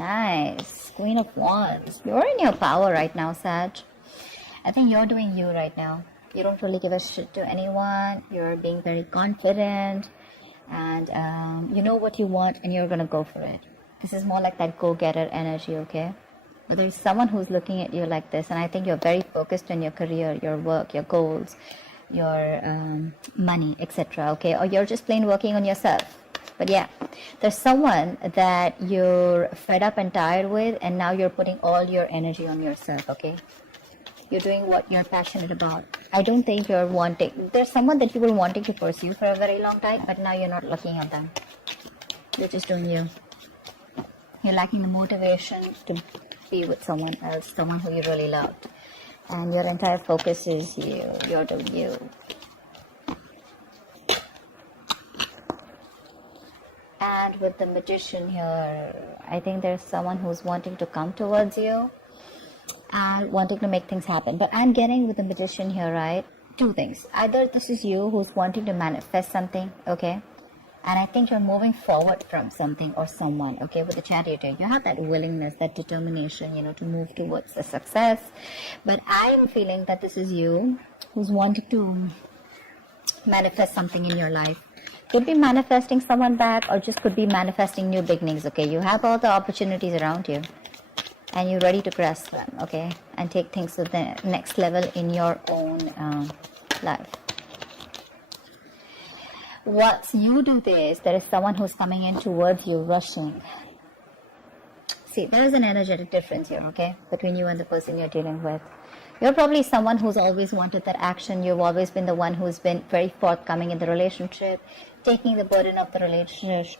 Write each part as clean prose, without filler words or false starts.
Nice. Queen of Wands. You're in your power right now, Sag. I think you're doing you right now. You don't really give a shit to anyone. You're being very confident. And you know what you want and you're going to go for it. This is more like that go-getter energy, okay? But there's someone who's looking at you like this. And I think you're very focused on your career, your work, your goals, your money, etc. Okay, or you're just plain working on yourself. But yeah, there's someone that you're fed up and tired with, and now you're putting all your energy on yourself. Okay, you're doing what you're passionate about. I don't think you're wanting, there's someone that you were wanting to pursue for a very long time, but now you're not looking at them. You're just doing you. You're lacking the motivation to be with someone else, someone who you really loved. And your entire focus is you. You're doing you. And with the Magician here, I think there's someone who's wanting to come towards you and wanting to make things happen. But I'm getting with the Magician here, right? Two things. Either this is you who's wanting to manifest something, okay? And I think you're moving forward from something or someone, okay? With the Chariot, you have that willingness, that determination, you know, to move towards the success. But I'm feeling that this is you who's wanting to manifest something in your life. Could be manifesting someone back, or just could be manifesting new beginnings, okay? You have all the opportunities around you and you're ready to grasp them, okay? And take things to the next level in your own life. Once you do this, there is someone who's coming in towards you, rushing. See, there is an energetic difference here, okay, between you and the person you're dealing with. You're probably someone who's always wanted that action. You've always been the one who's been very forthcoming in the relationship, taking the burden of the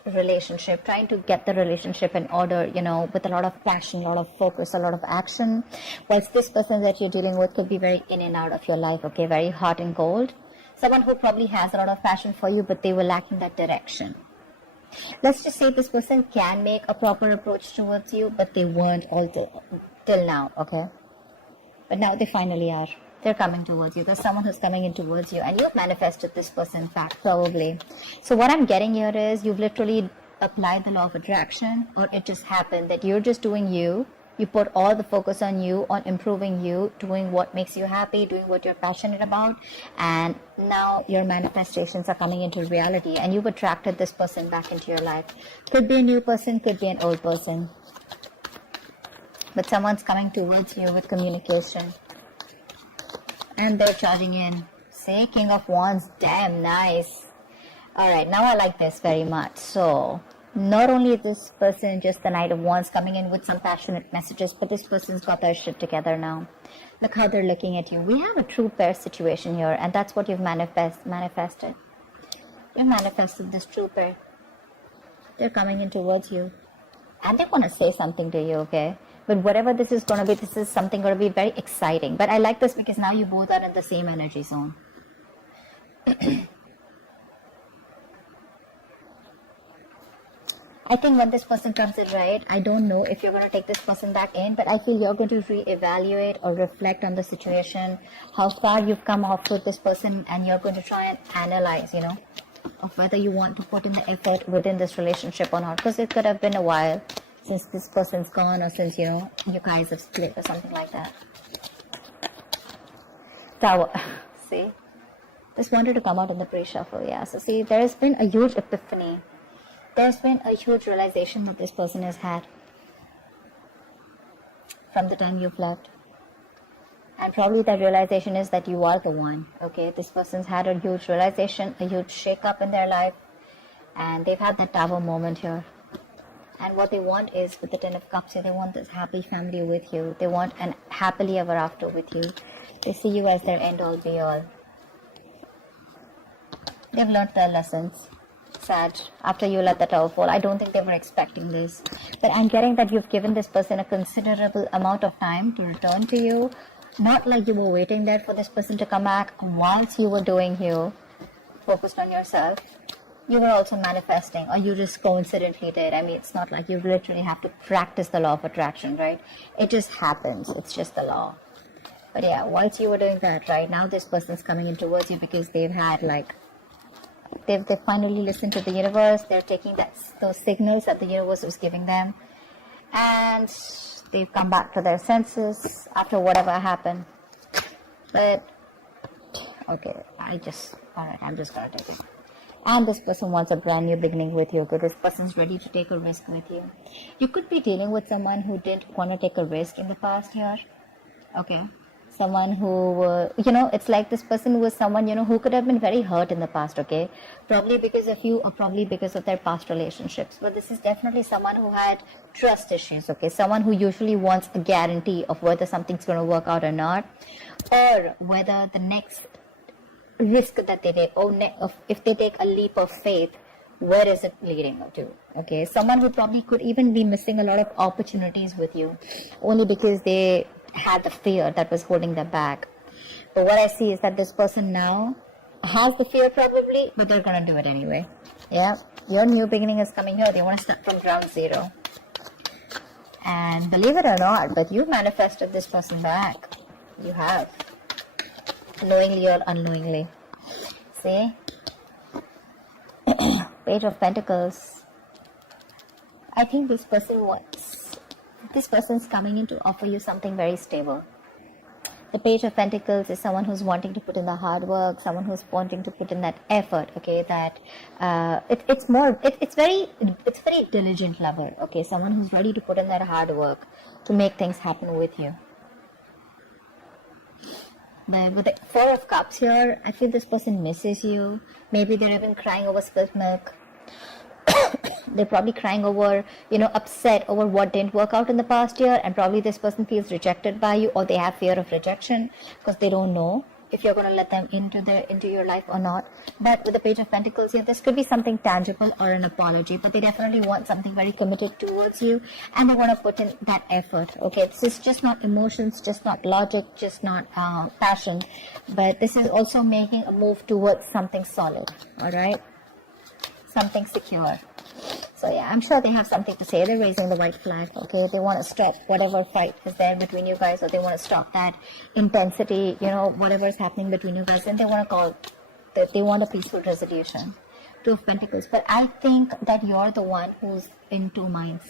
relationship, trying to get the relationship in order, you know, with a lot of passion, a lot of focus, a lot of action. Whilst this person that you're dealing with could be very in and out of your life, okay, very hot and cold. Someone who probably has a lot of passion for you, but they were lacking that direction. Let's just say this person can make a proper approach towards you, but they weren't all till now, okay? But now they finally are. They're coming towards you. There's someone who's coming in towards you, and you've manifested this person, in fact, probably. So what I'm getting here is you've literally applied the law of attraction, or it just happened that you're just doing you. You put all the focus on you, on improving you, doing what makes you happy, doing what you're passionate about. And now your manifestations are coming into reality and you've attracted this person back into your life. Could be a new person, could be an old person. But someone's coming towards you with communication. And they're charging in. Say, King of Wands, damn nice. Alright, now I like this very much. So, not only is this person just the Knight of Wands coming in with some passionate messages, but this person's got their shit together now. Look how they're looking at you. We have a true pair situation here, and that's what you've manifested. You manifested this true pair. They're coming in towards you. And they want to say something to you, okay? But whatever this is going to be, this is something going to be very exciting. But I like this because now you both are in the same energy zone. I think when this person comes in, right, I don't know if you're going to take this person back in, but I feel you're going to reevaluate or reflect on the situation, how far you've come off with this person, and you're going to try and analyze, you know, of whether you want to put in the effort within this relationship or not, because it could have been a while since this person's gone, or since, you know, you guys have split or something like that. Tower. See? This wanted to come out in the pre-shuffle, yeah. So see, there has been a huge epiphany. There's been a huge realization that this person has had from the time you've left. And probably that realization is that you are the one, okay? This person's had a huge realization, a huge shake-up in their life, and they've had that Tower moment here. And what they want is, with the Ten of Cups here, they want this happy family with you. They want an happily ever after with you. They see you as their end-all, be-all. They've learned their lessons. Sag, after you let the Tower fall, I don't think they were expecting this. But I'm getting that you've given this person a considerable amount of time to return to you. Not like you were waiting there for this person to come back whilst you were doing you, focused on yourself. You were also manifesting, or you just coincidentally did. I mean, it's not like you literally have to practice the law of attraction, right? It just happens. It's just the law. But yeah, whilst you were doing that, right, now this person's coming in towards you because they've had like, they've finally listened to the universe. They're taking those signals that the universe was giving them, and they've come back to their senses after whatever happened. But okay, I'm just gonna take it. And this person wants a brand new beginning with you. Okay, this person's ready to take a risk with you. You could be dealing with someone who didn't want to take a risk in the past here. Okay, someone who it's like this person was someone who could have been very hurt in the past. Okay, probably because of you or probably because of their past relationships. But this is definitely someone who had trust issues. Okay, someone who usually wants a guarantee of whether something's going to work out or not, or whether the next risk that they take, or if they take a leap of faith, where is it leading to? Okay, someone who probably could even be missing a lot of opportunities with you only because they had the fear that was holding them back. But what I see is that this person now has the fear probably, but they're gonna do it anyway. Yeah, your new beginning is coming here. They want to start from ground zero, and believe it or not, but you've manifested this person back. You have, knowingly or unknowingly. See, Page of Pentacles. I think this person's coming in to offer you something very stable. The Page of Pentacles is someone who's wanting to put in the hard work, someone who's wanting to put in that effort. Okay, that it's very diligent lover. Okay, someone who's ready to put in that hard work to make things happen with you. But with the Four of Cups here, I feel this person misses you. Maybe they're even crying over spilt milk. They're probably crying over, upset over what didn't work out in the past year, and probably this person feels rejected by you, or they have fear of rejection because they don't know if you're going to let them into your life or not. But with the Page of Pentacles here, this could be something tangible or an apology, but they definitely want something very committed towards you, and they want to put in that effort. Okay, this is just not emotions, just not logic, just not passion, but this is also making a move towards something solid. All right, something secure. So yeah, I'm sure they have something to say. They're raising the white flag. Okay, they want to stop whatever fight is there between you guys, or they want to stop that intensity, whatever is happening between you guys, and they want to call that they want a peaceful resolution. Two of Pentacles. But I think that you're the one who's in two minds.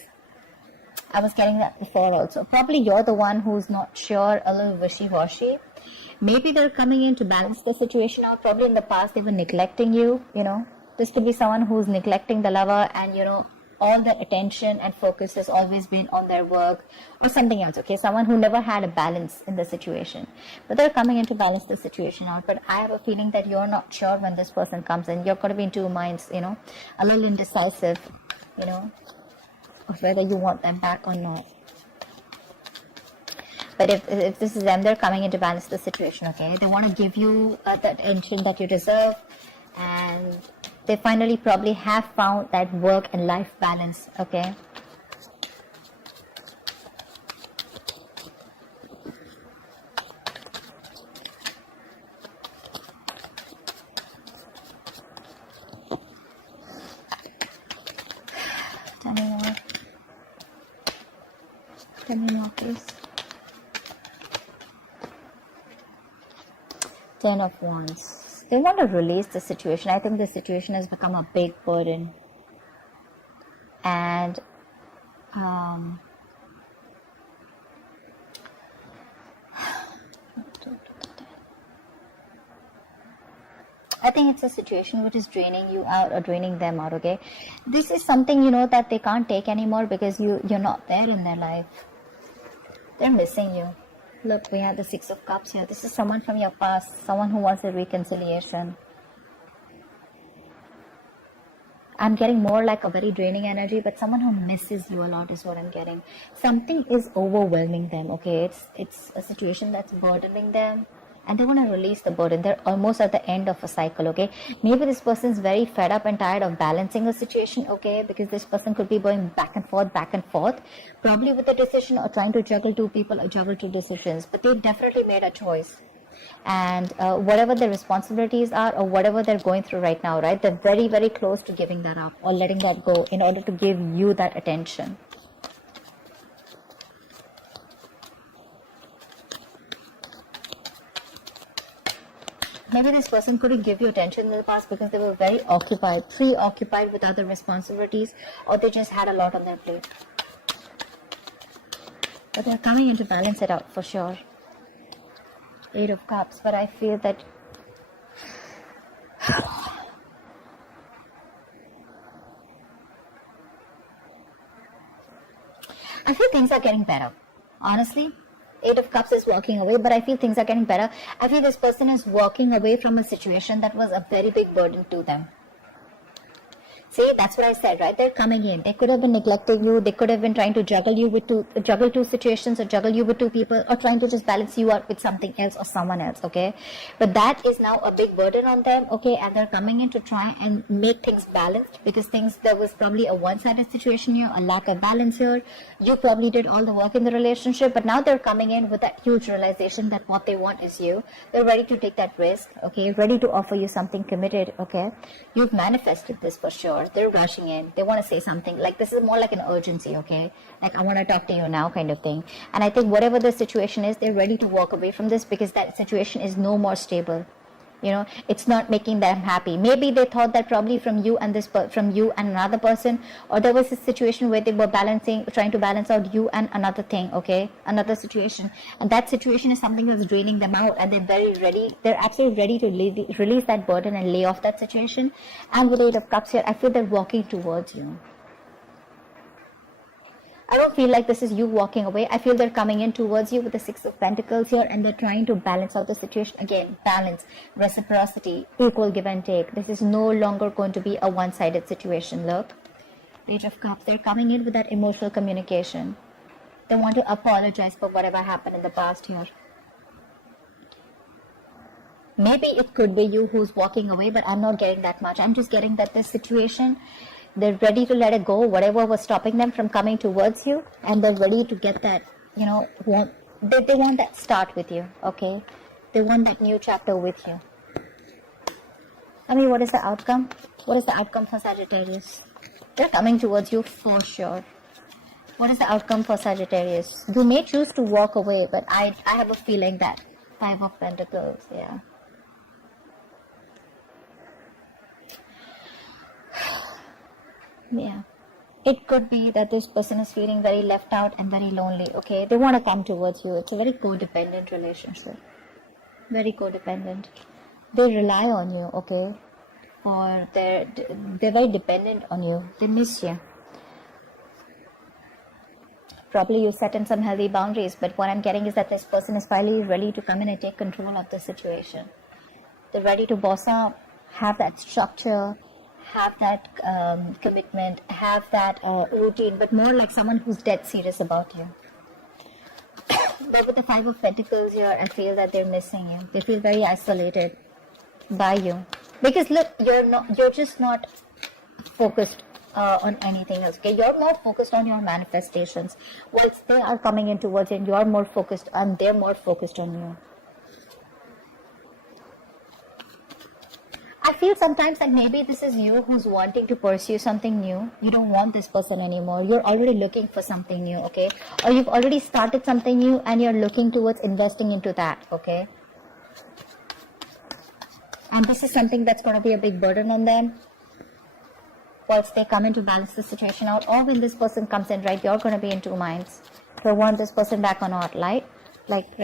I was getting that before also. Probably you're the one who's not sure, a little wishy-washy. Maybe they're coming in to balance the situation out. Probably in the past they were neglecting you, This could be someone who's neglecting the lover, and all their attention and focus has always been on their work or something else. Okay, someone who never had a balance in the situation, but they're coming in to balance the situation out. But I have a feeling that you're not sure when this person comes in. You're going to be in two minds, a little indecisive, of whether you want them back or not. But if this is them, they're coming in to balance the situation. Okay, they want to give you the attention that you deserve, and they finally probably have found that work and life balance. Okay, tell me more please. Ten of Wands. They want to release the situation. I think the situation has become a big burden. And I think it's a situation which is draining you out or draining them out, okay? This is something, that they can't take anymore because you're not there in their life. They're missing you. Look, we have the Six of Cups here. This is someone from your past, someone who wants a reconciliation. I'm getting more like a very draining energy, but someone who misses you a lot is what I'm getting. Something is overwhelming them, okay? It's a situation that's burdening them, and they want to release the burden. They're almost at the end of a cycle, okay? Maybe this person's very fed up and tired of balancing a situation, okay? Because this person could be going back and forth, probably with a decision or trying to juggle two people or juggle two decisions. But they definitely made a choice. And whatever their responsibilities are or whatever they're going through right now, right? They're very, very close to giving that up or letting that go in order to give you that attention. Maybe this person couldn't give you attention in the past because they were very preoccupied with other responsibilities, or they just had a lot on their plate. But they're coming in to balance it out for sure. 8 of Cups, but I feel that I feel things are getting better. Honestly, 8 of Cups is walking away, but I feel things are getting better. I feel this person is walking away from a situation that was a very big burden to them. See, that's what I said, right? They're coming in. They could have been neglecting you. They could have been trying to juggle two situations, or juggle you with two people, or trying to just balance you out with something else or someone else, okay? But that is now a big burden on them, okay? And they're coming in to try and make things balanced, because there was probably a one-sided situation here, a lack of balance here. You probably did all the work in the relationship, but now they're coming in with that huge realization that what they want is you. They're ready to take that risk, okay? Ready to offer you something committed, okay? You've manifested this for sure. They're rushing in. They want to say something. Like, this is more like an urgency, okay? Like, I want to talk to you now kind of thing. And I think whatever the situation is, they're ready to walk away from this, because that situation is no more stable. You know, it's not making them happy. Maybe they thought that probably from you and another person, or there was a situation where they were trying to balance out you and another thing, okay? Another situation. And that situation is something that's draining them out, and they're absolutely ready to release that burden and lay off that situation. And with 8 of Cups here, I feel they're walking towards you. I don't feel like this is you walking away. I feel they're coming in towards you with the 6 of Pentacles here, and they're trying to balance out the situation. Again, balance, reciprocity, equal give and take. This is no longer going to be a one-sided situation. Look, Page of Cups, they're coming in with that emotional communication. They want to apologize for whatever happened in the past here. Maybe it could be you who's walking away, but I'm not getting that much. I'm just getting that this situation, they're ready to let it go, whatever was stopping them from coming towards you, and they're ready to get that, you know, they want that start with you, okay? They want that new chapter with you. I mean, what is the outcome? What is the outcome for Sagittarius? They're coming towards you for sure. What is the outcome for Sagittarius? You may choose to walk away, but I have a feeling that 5 of Pentacles, yeah. Yeah, it could be that this person is feeling very left out and very lonely, okay? They want to come towards you. It's a very codependent relationship. Very codependent. They rely on you, okay? Or they're very dependent on you. They miss you. Probably you set in some healthy boundaries, but what I'm getting is that this person is finally ready to come in and take control of the situation. They're ready to boss up, have that structure, have that commitment, have that routine, but more like someone who's dead serious about you. But with the 5 of Pentacles here, I feel that they're missing you. They feel very isolated by you. Because look, you're just not focused on anything else, okay? You're more focused on your manifestations. Whilst they are coming in towards you, and you're more focused, and they're more focused on you. I feel sometimes that maybe this is you who's wanting to pursue something new. You don't want this person anymore. You're already looking for something new, okay? Or you've already started something new and you're looking towards investing into that, okay? And this is something that's going to be a big burden on them. Whilst they come in to balance the situation out, or when this person comes in, right, you're going to be in two minds. Do I want this person back or not? Right? Maybe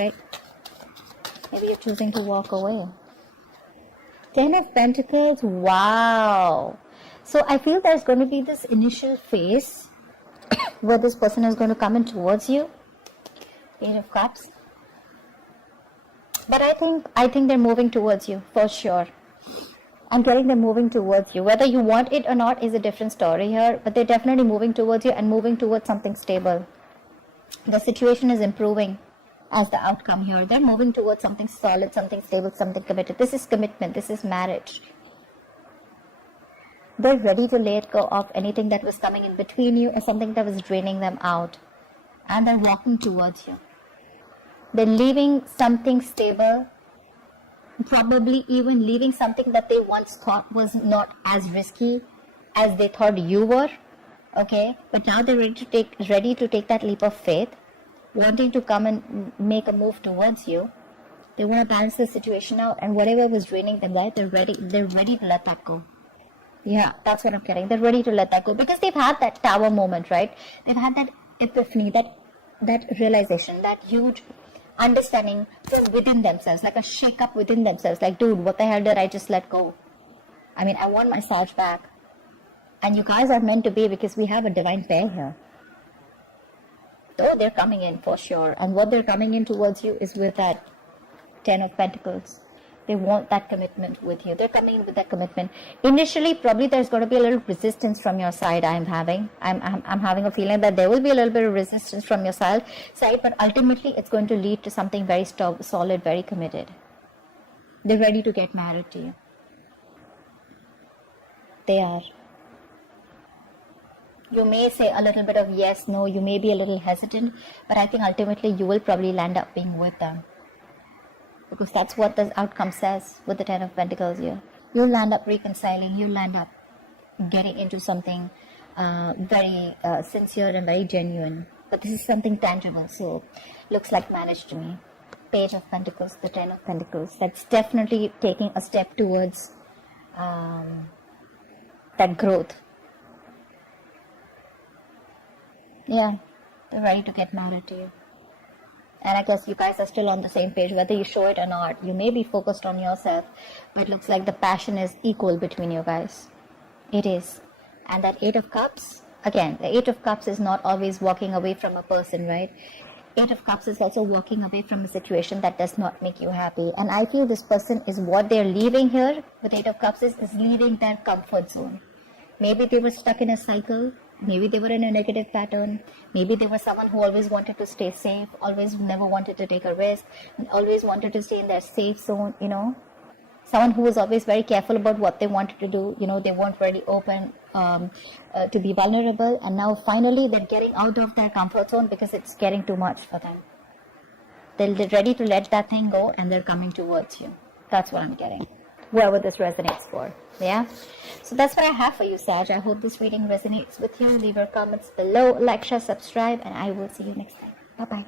you're choosing to walk away. 10 of Pentacles, wow. So I feel there's going to be this initial phase where this person is going to come in towards you. Page of Cups. But I think they're moving towards you for sure. I'm getting them moving towards you. Whether you want it or not is a different story here, but they're definitely moving towards you and moving towards something stable. The situation is improving as the outcome here. They're moving towards something solid, something stable, something committed. This is commitment. This is marriage. They're ready to let go of anything that was coming in between you or something that was draining them out. And they're walking towards you. They're leaving something stable, probably even leaving something that they once thought was not as risky as they thought you were. Okay? But now they're ready to take that leap of faith, wanting to come and make a move towards you. They want to balance the situation out, and whatever was draining them, right, they're ready to let that go. Yeah, that's what I'm getting. They're ready to let that go because they've had that tower moment, right? They've had that epiphany, that that realization, that huge understanding from within themselves, like a shake up within themselves, like, dude, what the hell did I just let go? I mean, I want my Sag back. And you guys are meant to be, because we have a divine pair here. Though they're coming in for sure, and what they're coming in towards you is with that 10 of Pentacles. They want that commitment with you. They're coming in with that commitment. Initially, probably there's going to be a little resistance from your side. I'm having a feeling that there will be a little bit of resistance from your side, but ultimately it's going to lead to something very solid, very committed. They're ready to get married to you. They are. You may say a little bit of yes, no, you may be a little hesitant, but I think ultimately you will probably land up being with them. Because that's what the outcome says with the 10 of Pentacles here. You'll land up reconciling, you'll land up getting into something very sincere and very genuine. But this is something tangible, so looks like marriage to me. Page of Pentacles, the 10 of Pentacles. That's definitely taking a step towards that growth. Yeah, they're ready to get married to you. And I guess you guys are still on the same page, whether you show it or not. You may be focused on yourself, but it looks like the passion is equal between you guys. It is. And that 8 of Cups, again, the 8 of Cups is not always walking away from a person, right? 8 of Cups is also walking away from a situation that does not make you happy. And I feel this person is what they're leaving here with 8 of Cups is leaving their comfort zone. Maybe they were stuck in a cycle. Maybe they were in a negative pattern. Maybe they were someone who always wanted to stay safe, always never wanted to take a risk, always wanted to stay in their safe zone, you know. Someone who was always very careful about what they wanted to do. You know, they weren't very open to be vulnerable. And now finally they're getting out of their comfort zone because it's getting too much for them. They're ready to let that thing go and they're coming towards you. That's what I'm getting. Whoever this resonates for. Yeah, so that's what I have for you, Sag. I hope this reading resonates with you. Leave your comments below, like, share, subscribe, and I will see you next time. Bye bye.